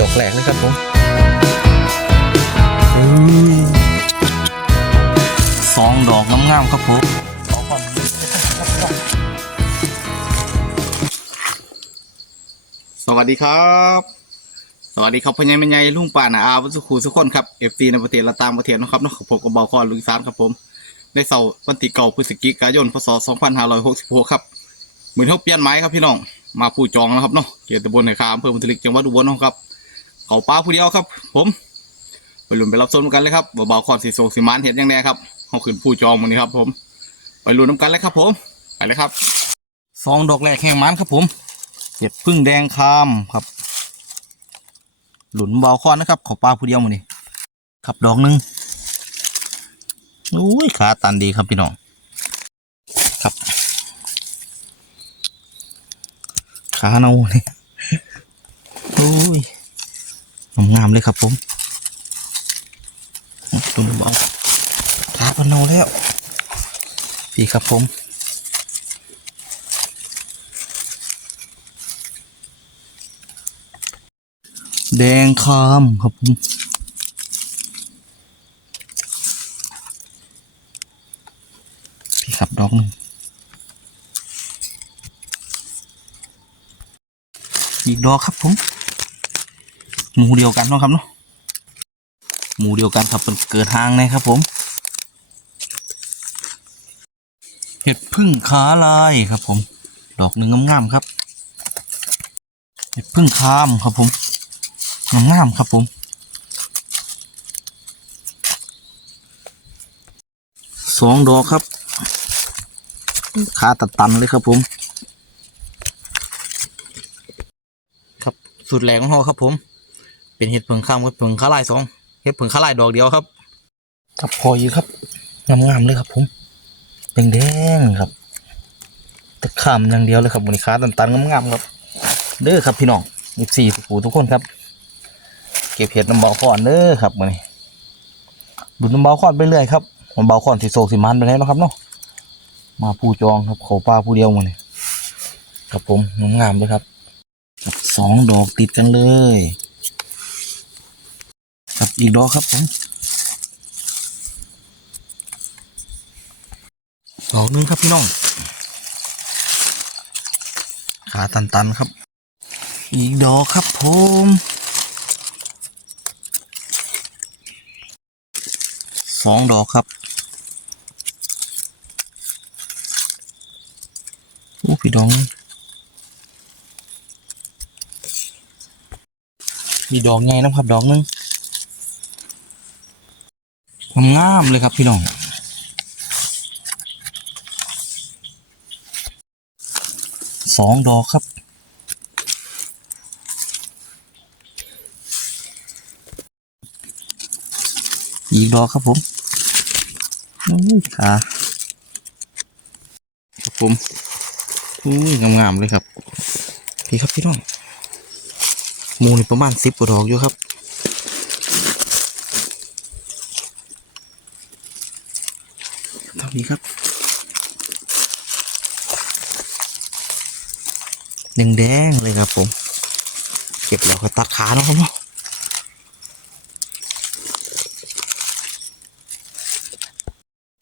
ดอกแหลกเลยครับผมอุ้ยสองดอกงามๆครับผมสวัสดีครับ สวัสดีครับพ่อใหญ่แม่ใหญ่ลุงป่านาอาวัสุขูสุขคนครับเอฟซีในประเทศและต่างประเทศนะครับเนาะผมกับเบาคอนลุงสารครับผม ในเสาร์วันที่เก่าพฤศจิกายนพศ2566ครับเหมือนเขาเปลี่ยนไม้ครับพี่น้องมาปูจองแล้วครับเนาะเขตตำบลไหคาอำเภอมันทลิกจังหวัดอุบลเนาะครับ เขาป้าผู้เดียวครับ ผมไปลุ้นไปรับชมกันเลยครับว่าเบาคอนสีโศกสีมานเห็นยังไงครับเขาขึ้นผู้จองมันนี้ครับ ผม ไปลุ้นน้ำกันเลยครับ ผมไปเลยครับสองดอกแรกแห่งมันครับผมเห็ดพึ่งแดงคามครับ หลุนเบาคอนนะครับเขาป้าผู้เดียวมันนี่ครับดอกหนึ่งอุ้ยขาตันดีครับพี่น้องครับขาเนาเนี่ยอุ้ย งามเลยครับผมดูเบาขาปนเนาแล้วพี่ครับผมแดงคามครับผมพี่ขับดองอีกดอกครับผม หมูเดียวกันเนาะครับเนาะหมูเดียวกันครับเป็นเกิดทางนะครับผม เห็ดพึ่งขาลายครับผม ดอกหนึ่งงามๆครับ เห็ดพึ่งคามครับผมงามๆครับผมสองดอกครับขาตัดตันเลยครับผม ครับสุดแรงของเขาครับผม เป็นเห็ดเผงข้ามกับเผงข้าลายสองเห็ดเผงข้าลายดอกเดียวครับครับพออยู่ครับงามๆเลยครับผมแดงครับตะขามอย่างเดียวเลยครับวันนี้าตันๆงามๆครับ เด้อครับพี่น้องอีสี่ผู้ทุกคนครับ เก็บเห็ดน้ำเบาขอนเด้อครับวันนี้ดูน้ำเบาขอนไปเรื่อยครับมันเบาขอนสีโศกสีมันไปแล้วนะครับเนาะมาผู้จองครับเขาปลาผู้เดียวมาเนี่ยครับผมงามๆเลยครับสองดอกติดกันเลย อีกดอกครับผมดอกนึงครับพี่น้อง ขาตันๆครับ อีกดอกครับผมสองดอกครับโอ้พี่ดองมีดอกไงนะครับดอกนึง งามเลยครับพี่น้องสองดอกครับ อีกดอกครับผมขาครับผมอุ้ยงามๆเลยครับ พี่ครับพี่น้องมูนี่ประมาณสิบกว่าดอกอยู่ครับเท่า นี้ครับแดงๆเลยครับผม เก็บแล้วก็ตัดขาเนาะครับเนาะ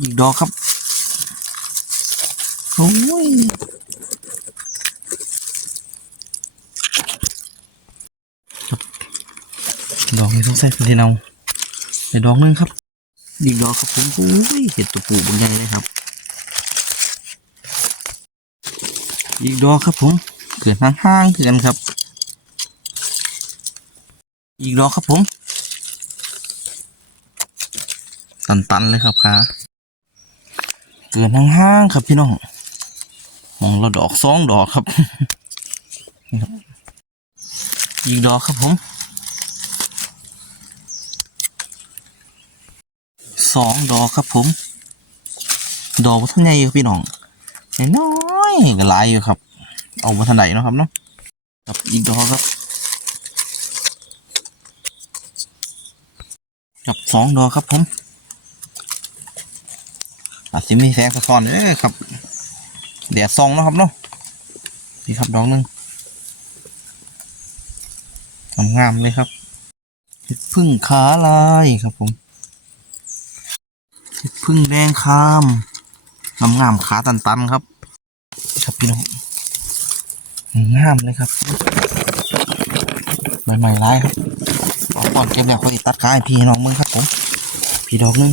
อีกดอกครับโอ้ยดอกนี้ต้องใส่เป็นที่เนาใส่ดอกนึงครับ อีกดอกครับผมอุ้ยเห็ดตัวปูบางใหญ่เลยครับ อีกดอกครับผมเกิดห้างๆคือกันครับ อีกดอกครับผม ตันๆเลยครับขาเกิดห้างๆครับพี่น้องมองเราดอกสองดอกครับอีกดอกครับผม สองดอกครับผม ดอกท่านใหญ่ครับพี่น้องน้อยก็หลายอยู่ครับ เอามาทันไหนเนาะครับเนาะกับอีกดอกครับกับสองดอกครับผมอาจจะมีแสงสะท้อนเด้ครับแดดส่องนะครับเนาะนี่ครับดอกหนึงงามๆเลยครับพึ่งขาลายครับผม พึ่งแดงคามงามๆขาตันๆครับ ครับพี่น้องงามเลยครับใบใหม่ร้ายครับเอาก่อนเก็บแล้วค่อยตัดขาให้พี่น้องมึงครับผมพี่ดอกหนึง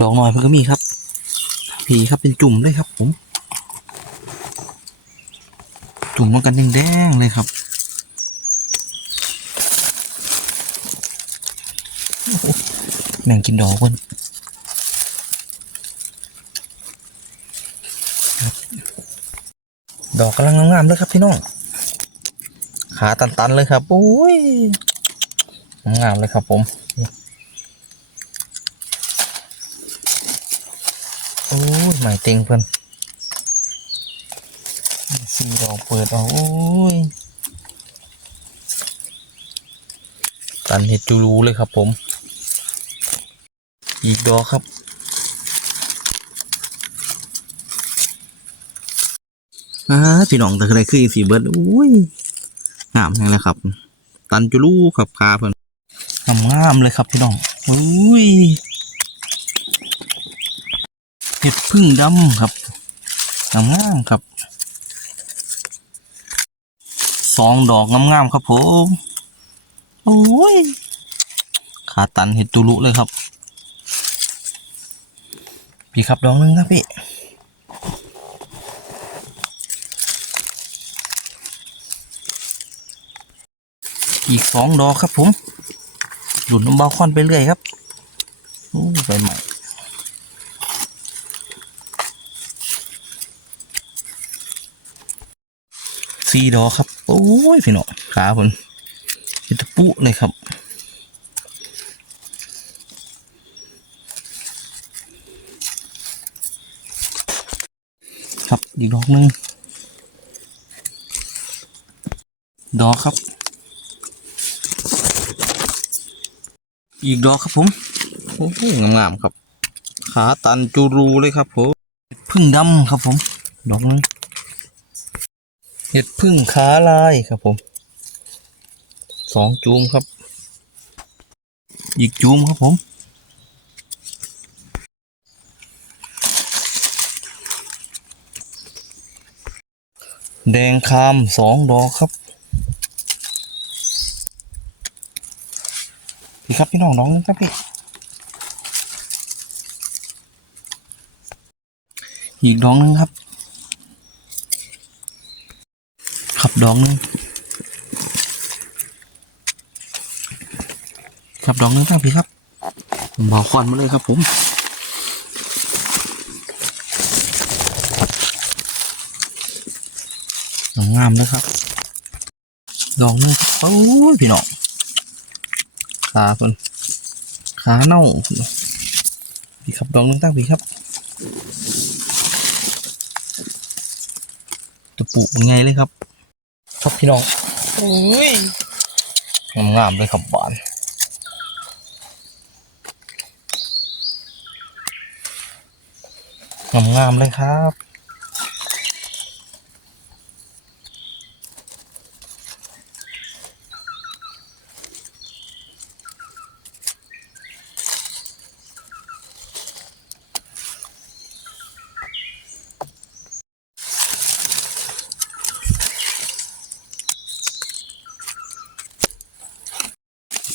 ดอกหน่อยเพิ่นก็มีครับผีครับเป็นจุ่มเลยครับผม จุ่มมันกันแดงๆเลยครับโอ้โห แม่งกินดอกเพิ่นดอกกำลังงามๆเลยครับพี่น้อง ขาตัน ๆ เลยครับ โอ้ย งามเลยครับผม โอ้ยหมายเต็งเพิ่นสี่ดอกเปิดออกโอ้ย ตันเห็ดจูรูเลยครับผม อีกดอกครับ อ่าพี่น้องแต่อะไรคือสีเบิร์ดอุ้ยงามแห้งเลยครับ ตันจูรูครับคาเพิ่นงามงามๆเลยครับพี่น้องอุ้ยเห็ดพึ่งดำครับงามงามๆครับสองดอกงามงามๆครับผม โอ้ย ขาตันเห็ดตุลุเลยครับ พี่ครับดอกหนึงครับพี่อีกสองดอกครับผมหลุดน้ำบาคอนไปเรื่อยครับโอ้ยใบใหม่สี่ดอกครับ โอ้ยพี่น้องขาผมเป็นตะปุเลยครับ ครับอีกดอกหนึ่งดอกครับ อีกดอกครับผมโอ้โหงามๆครับ ขาตันจูรูเลยครับผมพึ่งดำครับผม ดอกหนึงเห็ดพึ่งขาลายครับผมสองจูมครับ อีกจูมครับผม แดงคามสองดอกครับพี่ครับพี่น้องน้องนึงครับพี่อีกดอกนึงครับขับดองหนึงขับดองหนึงตั้งพี่ครับผมบอควันมาเลยครับผม งามเลยครับดองหนึงโอ้ยพี่น้องขาเพิ่นขาเน่าพี่ขับดองหนึงตั้งพี่ครับตะปุเป็นไงเลยครับครับพี่น้องอุ้ยงามๆเลยครับบานงามๆเลยครับ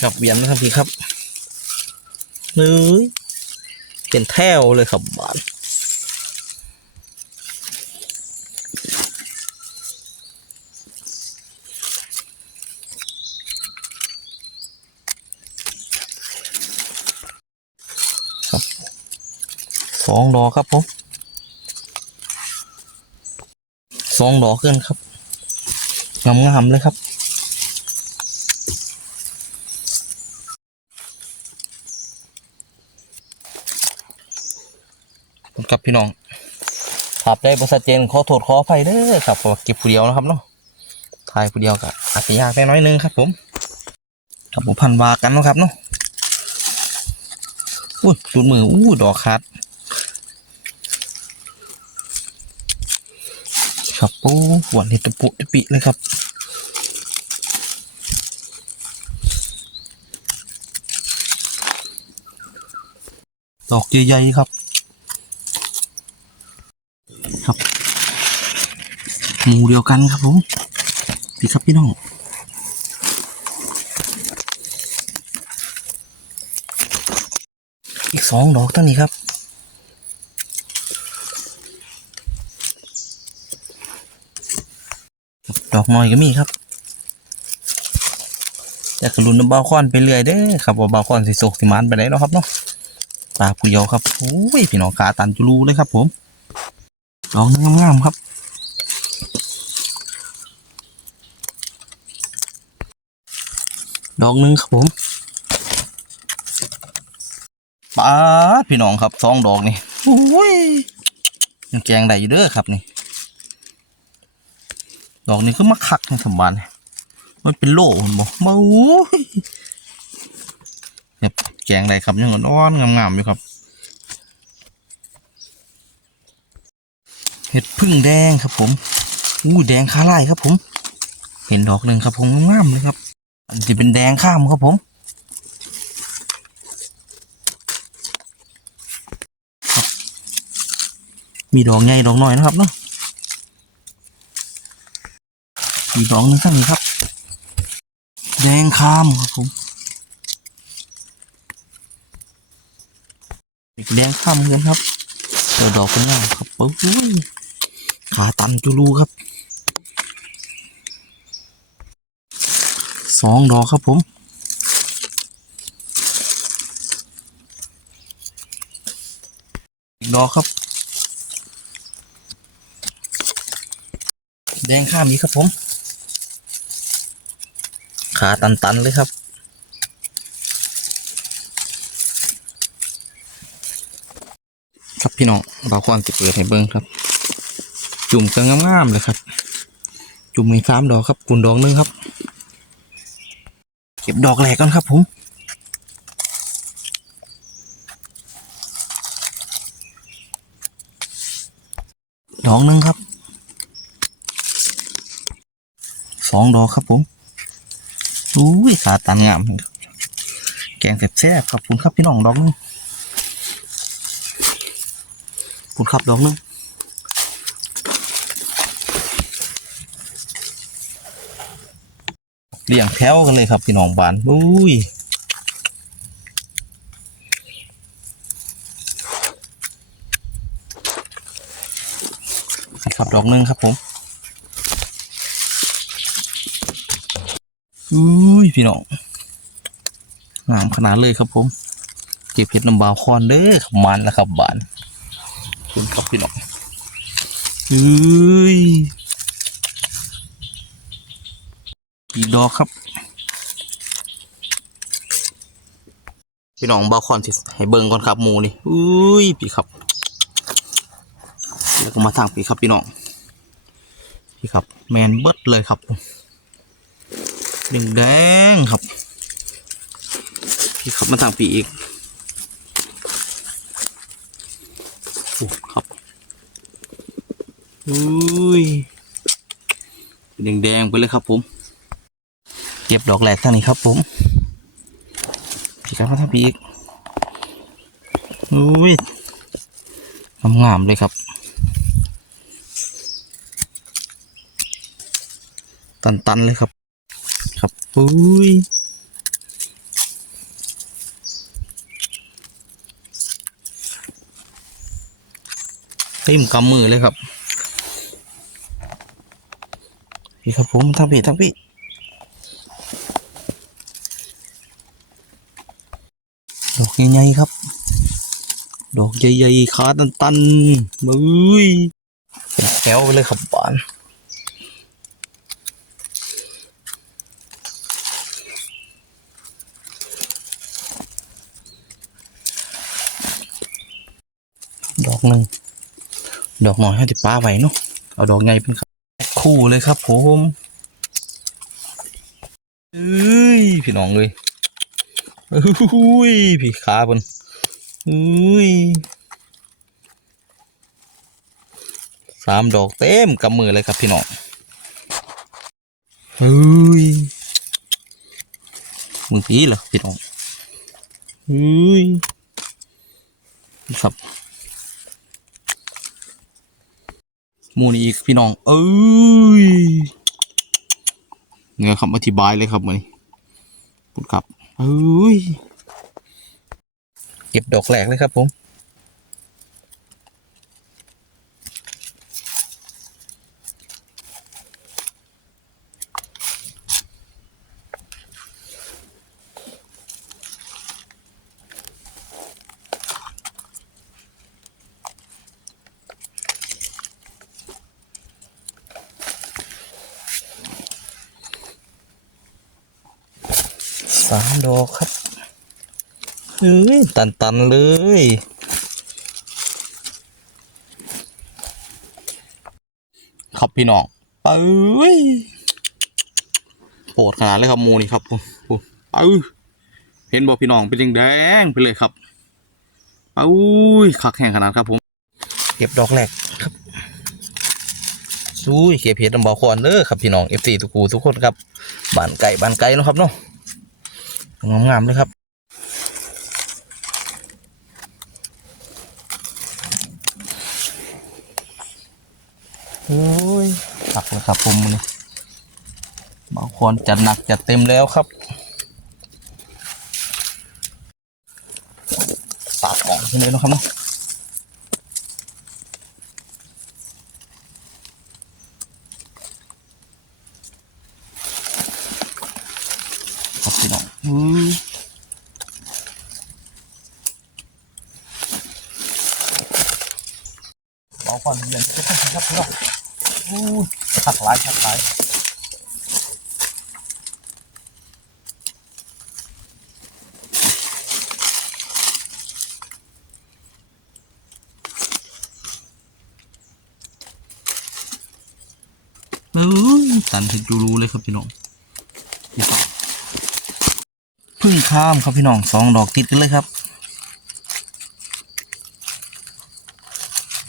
ครับเวียนนะครับพี่ครับเฮ้ยเป็นแถวเลยครับบานครับสองดอกครับผมสองดอกเกินครับงามๆเลยครับ ครับพี่น้องขับได้ประสเจนขอโทษขอไฟเด้อครับผมเก็บผู้เดียวนะครับเนาะถ่ายผู้เดียวกับอาจจะยากแค่น้อยนึงครับผมครับผมพันวากันนะครับเนาะอุ้ยดูดมืออู้ดอกคัดครับปูหวานเห็ดตะปุตะปิเลยครับดอกใหญ่ๆครับ หมูเดียวกันครับผมพี่ครับพี่น้องอีกสองดอกตั้งนี้ครับดอกน้อยก็มีครับอยากกระลุนน้ำบาค้อนไปเรื่อยเด้อครับว่าบาค้อนสิโศกสิมันไปไหนเนาะครับเนาะตาผู้เยาวครับโอ้ยพี่น้องขาตันจุลูเลยครับผมดอกงามๆครับ ดอกหนึ่งครับผมป้าดพี่น้องครับสองดอกนี่โอ้ยยังแกงได้อยู่เด้อครับนี่ ดอกนี้คือมะคักในสมบันมันเป็นโล่มันบอกมาโอ้ยแบบแกงได้ครับยังอ่อนๆงามๆอยู่ครับเห็ดพึ่งแดงครับผมอู้แดงคาไล่ครับผม เห็นดอกหนึ่งครับผมงามเลยครับ อันที่เป็นแดงข้ามครับผมมีดอกใหญ่ดอกน้อยนะครับเนาะอีกดอกนึงข้างนี้ครับ แดงคามครับผมอีกแดงคามเหมือนกันครับเจอดอกเป็นงามครับโอ้ยขาตันจูรูครับ สองดอกครับผมอีกดอกครับ แดงข้ามนี้ครับผม ขาตันๆเลยครับครับพี่น้องเราควรจะเปิดให้เบิ้งครับ จุ่มกันงามๆเลยครับ จุ่มมีสามดอกครับกุนดอกหนึงครับ ก็บดอกแรกก่อนครับผมดอกหนึ่งครับสองดอกครับผมอุ้ยขาตันงามแกงแซ่บๆครับคุณครับพี่น้องดอกหนึงคุณครับดอกหนึง เลี้ยงแถวกันเลยครับพี่น้องบานอุ้ยครับดอกหนึงครับผมอุ้ยพี่น้องงามขนาดเลยครับผมเก็บเพชรน้ำบาวคอนเด้อมันแล้วครับบานขอบคุณครับพี่น้องอุ้ย อีกดอกครับ พี่น้องบาคอนสิให้เบิ่งก่อนครับหมูนี่อุ้ยพี่ครับแล้วก็มาทางพี่ครับพี่น้องพี่ครับ แมนเบิดเลยครับแดงแดงครับพี่ขับมาทางปีอีกโอ้ครับอุ้ยแดงแดงๆไปเลยครับผม เก็บดอกแหลกทางนี้ครับผมพี่ขับมาทางปีอีกอุ้ยงามๆเลยครับ ตันๆเลยครับ ครับอุ้ยเต็มกำมือเลยครับ พี่ครับผมทั้งพี่ทั้งพี่ดอก ใหญ่ๆครับ ดอกใหญ่ๆขาตันๆมือยเป็นแถวไปเลยครับบานดอกหนึ่งดอกหน้อยให้ติป้าไว้เนาะเอาดอกใหญ่เป็นคู่เลยครับผมเอ้ยพี่น้องเลย อุ้ยพี่ขาบนอุ้ยสามดอกเต็มกำมือเลยครับพี่น้องเฮ้ยมือผีเหรอพี่น้องเฮ้ยครับมูนี่อีกพี่น้องเอ้ยเนี่ยครับอธิบายเลยครับมันนี้พูดครับ เอ้ยเก็บดอกแหลกเลยครับผม สามดอกครับ เฮ้ยตันตันๆเลย ครับพี่น้องไปเอ้ยโปรดขนาดเลยครับมูนี่ครับผมผมไปเห็นบอกพี่น้องเป็นแดงไปเลยครับไปอุ้ยคักแห้งขนาดครับผม เก็บดอกแรกครับอุ้ยเก็บเห็ดน้ำบอคอนเด้อครับพี่น้องเอฟซีทุกคูทุกคนครับบ้านไก่บ้านไก่นะครับเนาะงามๆเลยครับ โอ้ยหักเลยครับผมนี่บางคนจัดหนักจัดเต็มแล้วครับปากออกขึ้นเลยนะครับเนาะครับพี่น้องอือเบาก่อนเดือนจะต้องครับพี่น้องอู้ยหักหลายหักหลายเอ้ยตันถึงจูรูเลยครับพี่น้องพึ่งข้ามครับพี่น้องสองดอกติดกันเลยครับ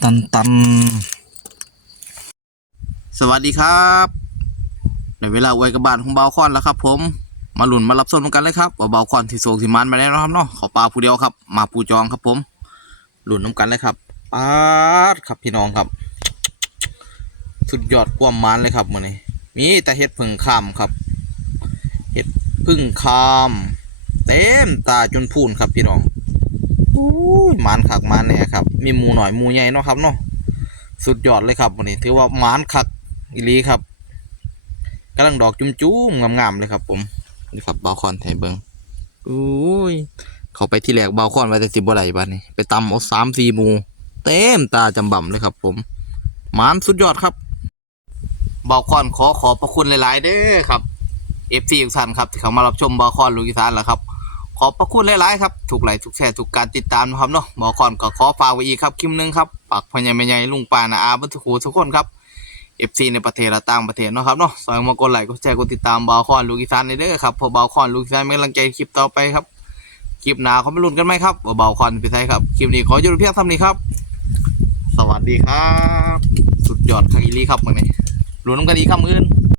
ตันตัน สวัสดีครับในเวลาไว้กับบานของเบาคอนแล้วครับ ผม มาหลุนมารับส้มกันเลยครับว่าเบาคอนที่โศกที่มันมาแน่นอครับเนาะขอปลาผู้เดียวครับ มาผู้จองครับ ผมหลุนน้ำกันเลยครับปาดครับพี่น้องครับ สุดยอดความมันเลยครับมือนี้มีแต่เห็ดพึ่งคามครับ เห็ดพึ่งคามเต็มตาจนพูนครับพี่น้องอู้ยมันขักมันเนี่ยครับ มีหมูหน่อยหมูใหญ่เนาะครับเนาะสุดยอดเลยครับวันนี้ถือว่าหมานคัก อีหลีครับกำลังดอกจุ้มๆงามๆเลยครับ ผมนี่ครับบาคอนไทยเบิงอุ้ยเขาไปที่แรกบาคอนไว้แต่สิบบ่ไหลบ้านนี้ไปตำเอาสามสี่หมูเต็มตาจำบ่ำเลยครับ ผมหมานสุดยอดครับบาคอนขอขอบพระคุณหลาย ๆ เด้อครับเอฟซีทุกท่านครับที่เขามารับชมบาคอนลูกอีสานแล้วครับ ขอบพระคุณหลาย ๆ ครับ ถูกไลค์ถูกแชร์ถูกการติดตามนะครับเนาะหมอคอนก็ขอฝากไว้อีกครับคลิปหนึงครับฝากพญาแม่ใหญ่ลุงปานาอาบัตุคูทุกคนครับ FC ในประเทศและต่างประเทศเนาะครับเนาะสอยมากดไลค์กดแชร์กดติดตามบาวคอนลูกอีสานในเด้อครับพอบาวคอนลูกอีสานมีกำลังใจคลิปต่อไปครับคลิปหน้าเขาไม่ลุ้นกันไหมครับเบาวคอนเป็นไงครับ คลิปนี้ขอหยุดเพียงเท่านี้ครับ สวัสดีครับ สุดยอดคังอีลีครับเมื่อนี้ลุ้นกันอีกคำอื่น